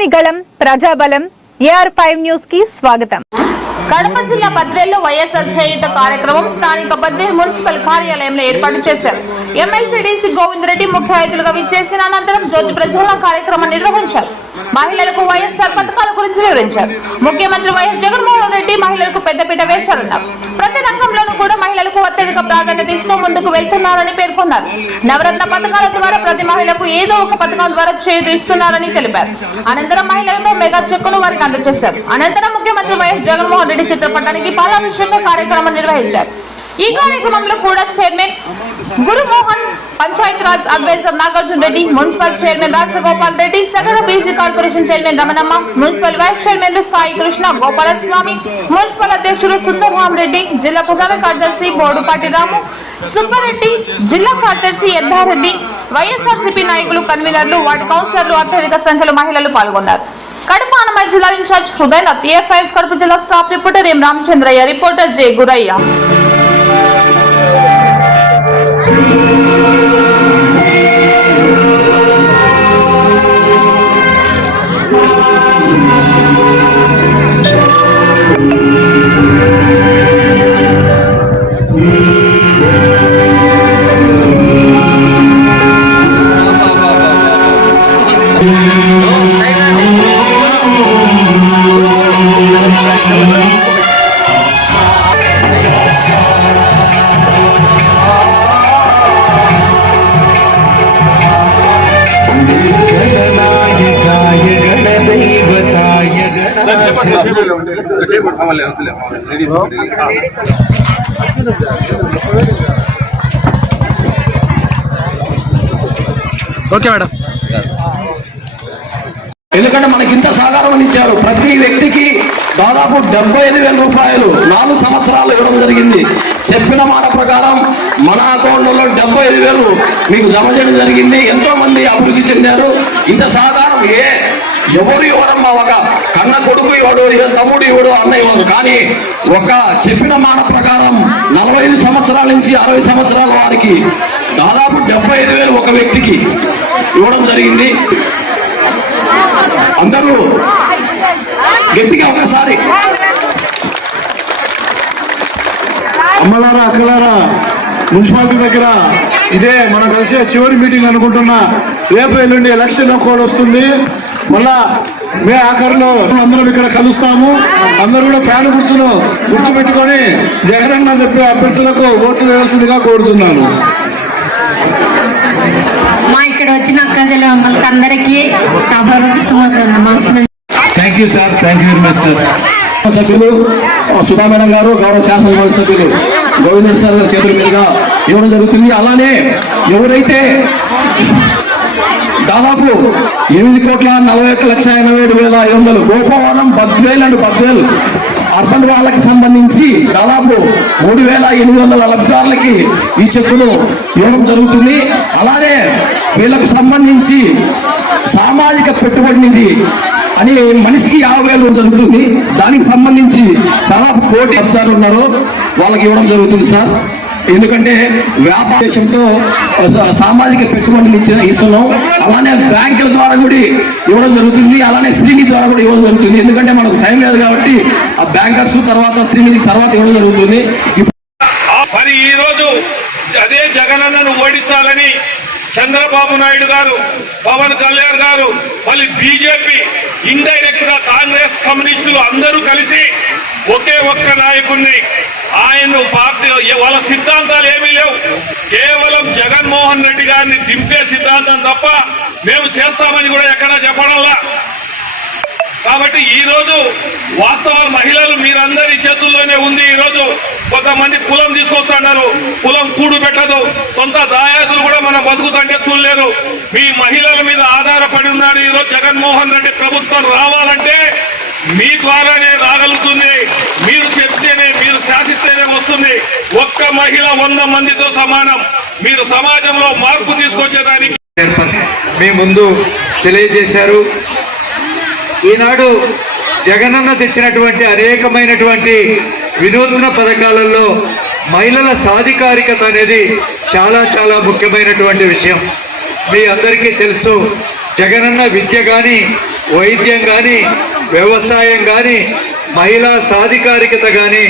ప్రజని గళం ప్రజాబలం AR five న్యూస్కి స్వాగతం. కడప జిల్లా బద్వేల్లో వైఎస్ఆర్ చేయుత కార్యక్రమం స్థానిక బద్వేల్ మున్సిపల్ కార్యాలయంలో ఏర్పాటు చేశారు. ఎమ్మెల్సీ డీసీ గోవిందరెడ్డి ముఖ్య అతిథులుగా విచ్చేసిన అనంతరం జ్యోతి ప్రజ్వలన కార్యక్రమం నిర్వహించారు. మహిళలకు వైఎస్ఆర్ పథకాల గురించి వివరించారు. ముఖ్యమంత్రి వైఎస్ జగన్మోహన్ రెడ్డి మహిళలకు పెద్దపీట వేశారన్నారు ప్రతి రంగంలోనూ కూడా మహిళలకు అత్యధిక ప్రాధాన్యత ఇస్తూ ముందుకు వెళ్తున్నారని పేర్కొన్నారు. నవరత్న పథకాల ద్వారా ప్రతి మహిళకు ఏదో ఒక పథకం ద్వారా చేయూత ఇస్తున్నారని తెలిపారు. అనంతరం మహిళలతో మెగా చెక్కులు వారికి అందజేశారు. అనంతరం ముఖ్యమంత్రి వైఎస్ జగన్మోహన్ రెడ్డి చిత్రపటానికి పాలాభిషేక కార్యక్రమం నిర్వహించారు. ఈ కార్యక్రమంలో కూడా chairman Gurumohan Panchayat Raj advisor Nagarjuna Reddy municipal chairman Rajagopal Reddy Sagara BC corporation chairman Ramanamma municipal vice చైర్మన్లు సాయి కృష్ణ గోపాలస్వామి మున్సిపల్ అధ్యక్షుడు సుందర్రామ్ రెడ్డి జిల్లా ప్రధాన కార్యదర్శి బోడుపాటి రాము సుబ్బారెడ్డి జిల్లా కార్యదర్శి ఎద్దారెడ్డి వైఎస్ఆర్సీపీ నాయకులు కన్వీనర్లు వార్డు కౌన్సిలర్లు అత్యధిక సంఖ్యలో మహిళలు పాల్గొన్నారు. కడప అన్నమయ్య జిల్లా ఇన్ఛార్జ్ హృదయ ఏఎఫ్ఐఎస్ కడప జిల్లా staff reporter M Ramachandraiah reporter J Gurayya. Música okay madam. ఎందుకంటే మనకి ఇంత సహకారం ఇచ్చారు. ప్రతి వ్యక్తికి దాదాపు డెబ్బై ఐదు వేల రూపాయలు నాలుగు సంవత్సరాలు ఇవ్వడం జరిగింది. చెప్పిన మాట ప్రకారం మన అకౌంట్లో డెబ్బై ఐదు వేలు మీకు జమ చేయడం జరిగింది. ఎంతో మంది అభివృద్ధి చెందారు. ఇంత సహకారం ఏ? ఎవరు ఇవ్వరమ్మా ఒక కన్న కొడుకు ఇవ్వడు ఏ తమ్ముడు ఇవ్వడు అన్న ఇవ్వదు కానీ ఒక చెప్పిన మాట ప్రకారం నలభై ఐదు సంవత్సరాల నుంచి అరవై సంవత్సరాల వారికి దాదాపు డెబ్బై ఐదు వేలు ఒక వ్యక్తికి ఇవ్వడం జరిగింది. అందరూ గట్టిగా ఒకసారి. అమ్మలారా అక్కలారా మున్సిపాలిటీ దగ్గర ఇదే మనం కలిసే చివరి మీటింగ్ అనుకుంటున్నా. రేపు ఎల్లుండి ఎలక్షన్ కోడ్ వస్తుంది. మళ్ళా మే ఆఖరిలో అందరం ఇక్కడ కలుస్తాము. అందరూ కూడా ఫ్యాన్ గుర్తును గుర్తు పెట్టుకొని జగనన్న చెప్పే అభ్యర్థులకు ఓట్లు వేయాల్సిందిగా కోరుతున్నాను. మా ఇక్కడ వచ్చిన అక్క చెల్లెమ్మలకి అందరికీ నమస్కారం. Thank you sir thank you very much sir సభ్యులు సుధా మేడం గారు గౌరవ శాసనసభ సభ్యులు గోవిందర్ సార్ చేతుల మీదుగా ఇవ్వడం జరుగుతుంది. అలానే ఎవరైతే దాదాపు ఎనిమిది కోట్ల నలభై ఒక్క లక్ష ఎనభై ఏడు వేల ఐదు వందలు. గోపవరం బద్వేల్ అండ్ బద్వేల్. అర్బన్ వాళ్ళకి సంబంధించి దాదాపు మూడు వేల ఎనిమిది వందల లబ్ధిదారులకి ఈ చెక్కును ఇవ్వడం జరుగుతుంది. అలానే వీళ్ళకు సంబంధించి సామాజిక పెట్టుబడి నిధి అని మనిషికి యాభై వేలు జరుగుతుంది. దానికి సంబంధించి దాదాపు కోటి లబ్ధిదారులు ఉన్నారు. వాళ్ళకి ఇవ్వడం జరుగుతుంది సార్. ఎందుకంటే వ్యాపారంతో సామాజిక పెట్టుబడులు ఇచ్చిన ఇస్తున్నాం. అలానే బ్యాంకుల ద్వారా కూడా ఇవ్వడం జరుగుతుంది. అలానే శ్రీని ద్వారా కూడా ఇవ్వడం జరుగుతుంది. ఎందుకంటే మనకు టైం లేదు కాబట్టి ఆ బ్యాంకర్స్ తర్వాత శ్రీనిధి తర్వాత ఇవ్వడం జరుగుతుంది. మరి ఈ రోజు అదే జగనన్నను ఓడించాలని చంద్రబాబు నాయుడు గారు పవన్ కళ్యాణ్ గారు మళ్ళీ బీజేపీ ఇండైరెక్ట్గా కాంగ్రెస్ కమ్యూనిస్టులు అందరూ కలిసి ఒకే ఒక్క నాయకుడిని ఆయన్ను పార్టీ వాళ్ళ సిద్ధాంతాలు ఏమీ లేవు. కేవలం జగన్మోహన్ రెడ్డి గారిని దింపే సిద్ధాంతం తప్ప మేము చేస్తామని కూడా ఎక్కడా చెప్పడంలా. కాబట్టి ఈ రోజు మహిళలు మీరందరి చేతుల్లోనే ఉంది. ఈ రోజు కొంతమంది కులం తీసుకొస్తున్నారు. కులం కూడు పెట్టదు. సొంత దాయాదులు కూడా మనం బతుకుతంటే చూడలేరు. మీ మహిళల మీద ఆధారపడి ఉన్నారు ఈరోజు జగన్మోహన్ రెడ్డి ప్రభుత్వం రావాలంటే మీ ద్వారానే రాగలుగుతుంది. మీరు చెప్తేనే మీరు శాసిస్తేనే వస్తుంది. ఒక్క మహిళ వంద మందితో సమానం. మీరు సమాజంలో మార్పు తీసుకొచ్చేదానికి మీ ముందు తెలియజేశారు. ఈనాడు జగనన్న తెచ్చినటువంటి అనేకమైనటువంటి వినూత్న పథకాలలో మహిళల సాధికారికత అనేది చాలా చాలా ముఖ్యమైనటువంటి విషయం. మీ అందరికీ తెలుసు జగనన్న విద్య కానీ వైద్యం కానీ వ్యవసాయం కానీ మహిళా సాధికారికత కానీ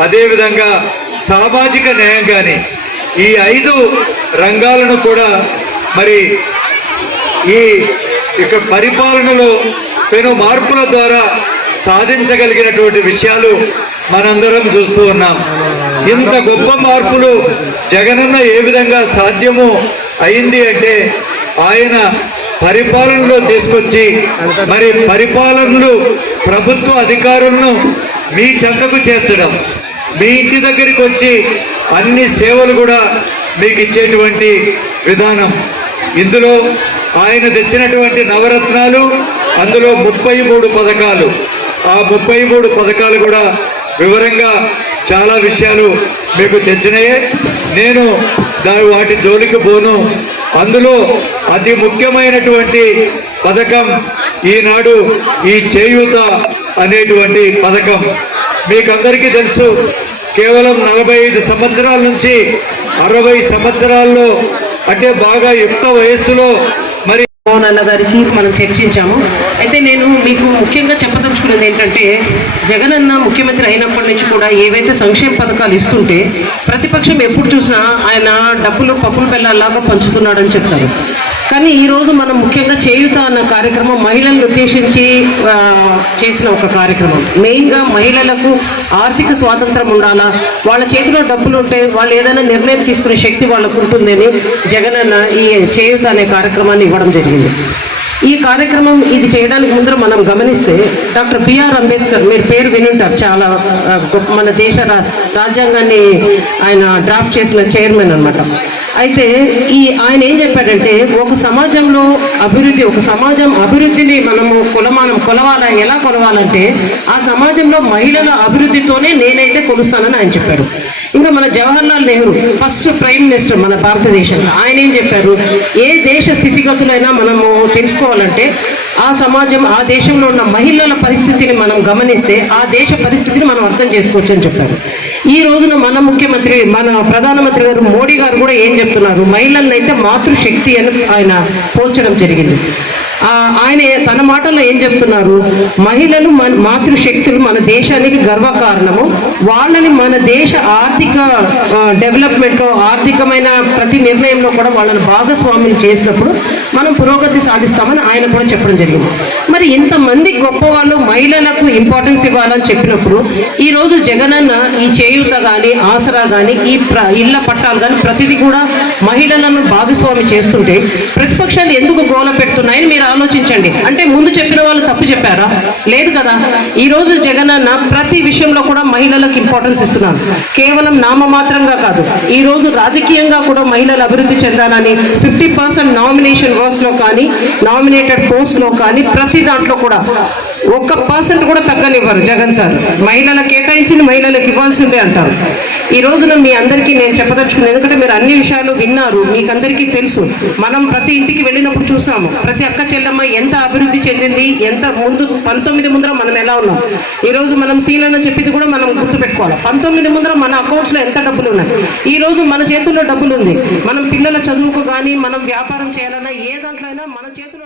అదేవిధంగా సామాజిక న్యాయం కానీ ఈ ఐదు రంగాలను కూడా మరి ఈ ఇక పరిపాలనలో పెను మార్పుల ద్వారా సాధించగలిగినటువంటి విషయాలు మనందరం చూస్తూ ఉన్నాం. ఇంత గొప్ప మార్పులు జగనన్న ఏ విధంగా సాధ్యము అయింది అంటే ఆయన పరిపాలనలో తీసుకొచ్చి మరి పరిపాలనలు ప్రభుత్వ అధికారులను మీ చెంతకు చేర్చడం మీ ఇంటి దగ్గరికి వచ్చి అన్ని సేవలు కూడా మీకు ఇచ్చేటువంటి విధానం. ఇందులో ఆయన తెచ్చినటువంటి నవరత్నాలు అందులో ముప్పై మూడు పథకాలు. ఆ ముప్పై మూడు పథకాలు కూడా వివరంగా చాలా విషయాలు మీకు తెచ్చినాయే. నేను దాని వాటి జోలికి పోను. అందులో అతి ముఖ్యమైనటువంటి పథకం ఈనాడు ఈ చేయూత అనేటువంటి పథకం. మీకందరికీ తెలుసు కేవలం నలభై ఐదు సంవత్సరాల నుంచి అరవై సంవత్సరాల్లో అంటే బాగా యుక్త వయస్సులో మోహన్ అన్న గారికి మనం చర్చించాము. అయితే నేను మీకు ముఖ్యంగా చెప్పదలుచుకున్నది ఏంటంటే జగన్ అన్న ముఖ్యమంత్రి అయినప్పటి నుంచి కూడా ఏవైతే సంక్షేమ పథకాలు ఇస్తుంటే ప్రతిపక్షం ఎప్పుడు చూసినా ఆయన డబ్బులు పప్పులు బెల్లాలాగా పంచుతున్నాడని చెప్తారు. కానీ ఈరోజు మనం ముఖ్యంగా చేయుత అన్న కార్యక్రమం మహిళలను ఉద్దేశించి చేసిన ఒక కార్యక్రమం. మెయిన్గా మహిళలకు ఆర్థిక స్వాతంత్రం ఉండాలా? వాళ్ళ చేతిలో డబ్బులు ఉంటే వాళ్ళు ఏదైనా నిర్ణయం తీసుకునే శక్తి వాళ్ళకు ఉంటుందని జగన్ అన్న ఈ చేయుత అనే కార్యక్రమాన్ని ఇవ్వడం జరిగింది. ఈ కార్యక్రమం ఇది చేయడానికి ముందర మనం గమనిస్తే డాక్టర్ బిఆర్ అంబేద్కర్ మీరు పేరు వినుంటారు చాలా గొప్ప మన దేశ రా- రాజ్యాంగాన్ని ఆయన డ్రాఫ్ట్ చేసిన చైర్మన్ అన్నమాట. అయితే ఈ ఆయన ఏం చెప్పాడంటే ఒక సమాజంలో అభివృద్ధి ఒక సమాజం అభివృద్ధిని మనము కొలమానం కొలవాల ఎలా కొలవాలంటే ఆ సమాజంలో మహిళల అభివృద్ధితోనే నేనైతే కొలుస్తానని ఆయన చెప్పారు. ఇంకా మన Jawaharlal Nehru first prime minister మన భారతదేశంలో ఆయన ఏం చెప్పారు? ఏ దేశ స్థితిగతులైనా మనము తెలుసుకోవాలంటే ఆ సమాజం ఆ దేశంలో ఉన్న మహిళల పరిస్థితిని మనం గమనిస్తే ఆ దేశ పరిస్థితిని మనం అర్థం చేసుకోవచ్చు అని చెప్పారు ఈ రోజున మన ముఖ్యమంత్రి మన ప్రధానమంత్రి గారు మోడీ గారు కూడా ఏం చెప్తున్నారు? మహిళలను అయితే మాతృశక్తి అని ఆయన పోల్చడం జరిగింది. ఆయన తన మాటల్లో ఏం చెప్తున్నారు? మహిళలు మన మాతృశక్తులు మన దేశానికి గర్వకారణము. వాళ్ళని మన దేశ ఆర్థిక డెవలప్మెంట్లో ఆర్థికమైన ప్రతి నిర్ణయంలో కూడా వాళ్ళని భాగస్వాములు చేసినప్పుడు మనం పురోగతి సాధిస్తామని ఆయన కూడా చెప్పడం జరిగింది. మరి ఇంతమంది గొప్ప వాళ్ళు మహిళలకు ఇంపార్టెన్స్ ఇవ్వాలని చెప్పినప్పుడు ఈ రోజు జగనన్న ఈ చేయూత కానీ ఆసరా కానీ ఈ ప్ర ఇళ్ళ పట్టాలు కానీ ప్రతిదీ కూడా మహిళలను భాగస్వామి చేస్తుంటే ప్రతిపక్షాలు ఎందుకు గోల పెడుతున్నాయని మీరు ఆలోచించండి. అంటే ముందు చెప్పిన వాళ్ళు తప్పు చెప్పారా? లేదు కదా. ఈ రోజు అన్న ప్రతి విషయంలో కూడా మహిళలకు ఇంపార్టెన్స్ ఇస్తున్నారు కేవలం నామమాత్రంగా కాదు ఈ రోజు రాజకీయంగా కూడా మహిళలు అభివృద్ధి చెందాలని ఫిఫ్టీ పర్సెంట్ నామినేషన్ వర్క్స్లో కానీ నామినేటెడ్ పోస్ట్లో కానీ ప్రతి దాంట్లో కూడా ఒక్క పర్సెంట్ కూడా తగ్గనివ్వరు జగన్ సార్. మహిళలకు కేటాయించింది మహిళలకు ఇవ్వాల్సిందే అంటారు. ఈ రోజున మీ అందరికీ నేను చెప్పదలుచుకున్నాను ఎందుకంటే మీరు అన్ని విషయాలు విన్నారు మీకు అందరికీ తెలుసు. మనం ప్రతి ఇంటికి వెళ్ళినప్పుడు చూసాము ప్రతి అక్క చెల్లెమ్మ ఎంత అభివృద్ధి చెందింది ఎంత ముందు పంతొమ్మిది ముందర మనం ఎలా ఉన్నాం. ఈ రోజు మనం సీలన చెప్పింది కూడా మనం గుర్తుపెట్టుకోవాలి. పంతొమ్మిది ముందర మన అకౌంట్స్లో ఎంత డబ్బులు ఉన్నాయి? ఈ రోజు మన చేతుల్లో డబ్బులు ఉంది. మనం పిల్లల చదువుకు కానీ మనం వ్యాపారం చేయాలన్నా ఏ దాంట్లో అయినా మన చేతిలో